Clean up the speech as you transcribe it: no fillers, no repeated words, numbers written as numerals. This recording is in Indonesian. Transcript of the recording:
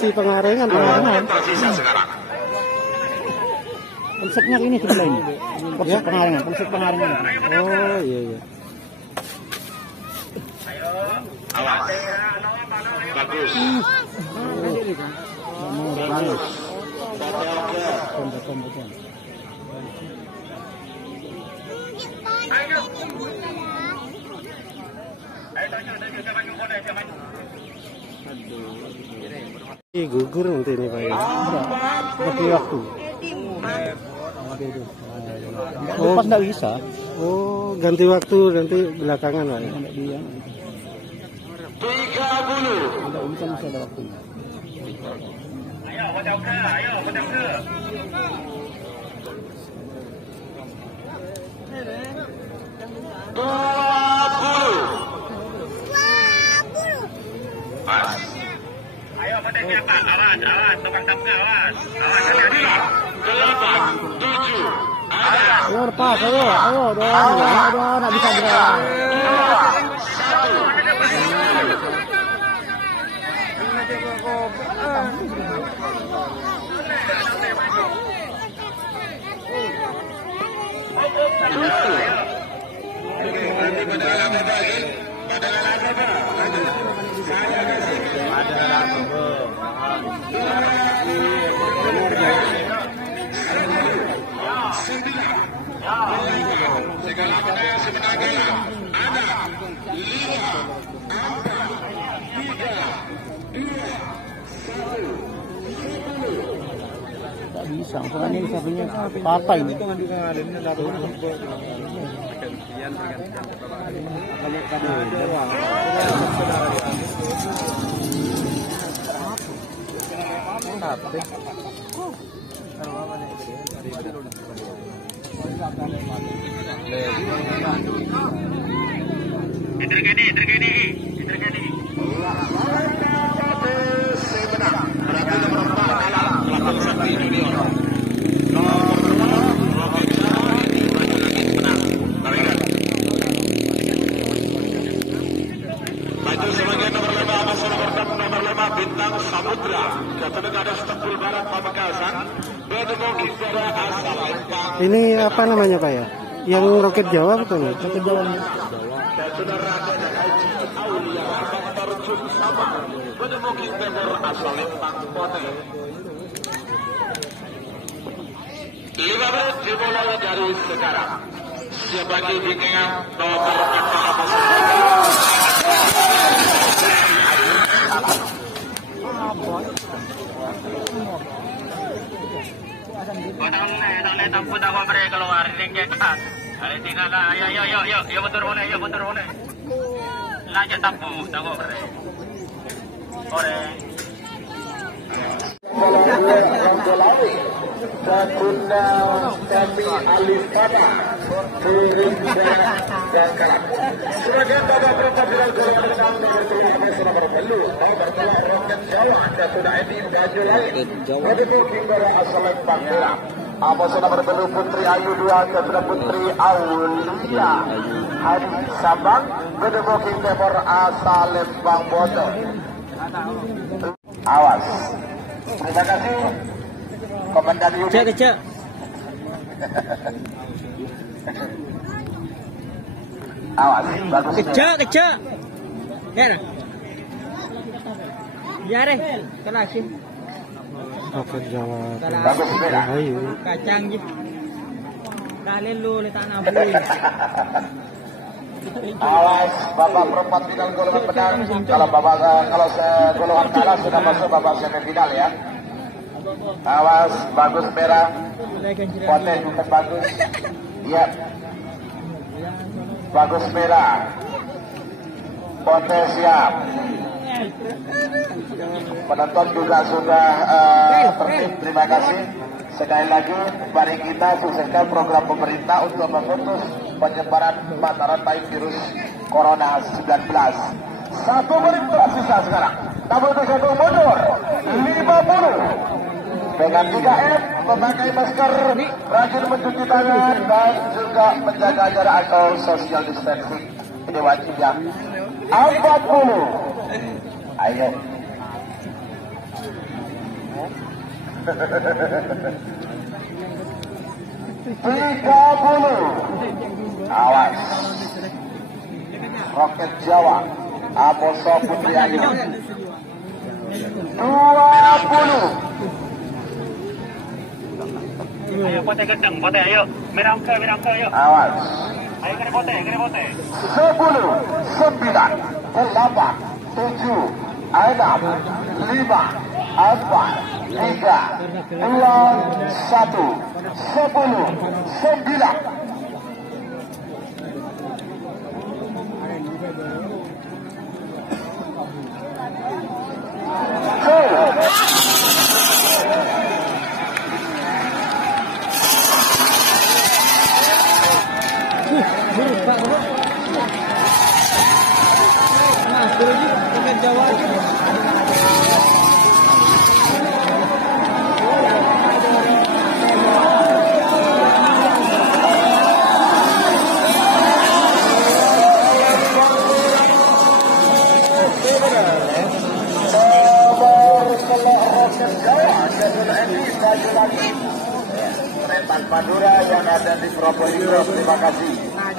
Polisi Pengalengan. Tersisa sekarang. Polseknya ini sebelah ini. Polsek Pengalengan, Polsek Pengalengan. Oh iya. Awas. Bagus. Bagus. Gugur nanti ini Pak ya. Seperti waktu. Oh, Pas nggak bisa. Oh, ganti waktu nanti belakangan Pak ya. Dia. 30. Nggak bisa masih ada waktunya. Ayo, awas, tukang tangga, awas. Delapan, 7. Ayo lepas, ayo, nggak bisa gerak. Nggak bisa, soalnya ini sapinya patah ini. Tergini. Bintang Samudra, Jatinegara Stempul Barat Pamekasan, Ini apa namanya Pak ya? Yang roket Jawa betul ya? Roket Jawa ini. Dimulai dari sekarang. Sebagai bikingan bahwa takut apa mereka keluar ini kan. Tinggal ayo motor mana. Lanjut takut mereka. Ore. Sakunda kami Alifana sebagian babak perempat final golongan nomor 3 roket Jawa ada sudah ini baju lain Bagi Kimbara asal Pantura Amasona berbelu Putri Ayu 2 Jatra Putri Aulia Hadi Sabang Bagi Kimbara asal Lembang Bodo. Awas. Terima kasih Komandan Yudi. Kecak. Awas, bagus. Kecak. Ner. Biar kena sih. Roket Jawa. Bagus beda. Ayo. Kacang gitu. Kalian lu letak nabui. Awas, babak perempat final golongan menang. Kalau golongan kalah sudah masuk babak semifinal ya. Awas, bagus merah. Pote juga bagus. Iya. Bagus merah. Pote siap. Penonton juga sudah tertib. Terima kasih. Sekali lagi, mari kita sukseskan program pemerintah untuk memutus penyebaran mata rantai virus Corona 19. 1 menit tersisa sekarang. Namun itu satu mundur. 50. Dengan 3M, memakai masker, rajin mencuci tangan, dan juga menjaga jarak atau social distancing. Ini wajib ya. 40. Ayo. Awas. Roket Jawa Amoso Putri Ayu 20. Ayo pote gendeng, pote ayo. Merangka, ayo. Awas. Ayo kena pote. 10, 9, 8, 7, 6, 5, 4, 3, 2, 1, 10, 9. Roket Jawa. Rentan Madura yang ada di Probolinggo, terima kasih. Nah,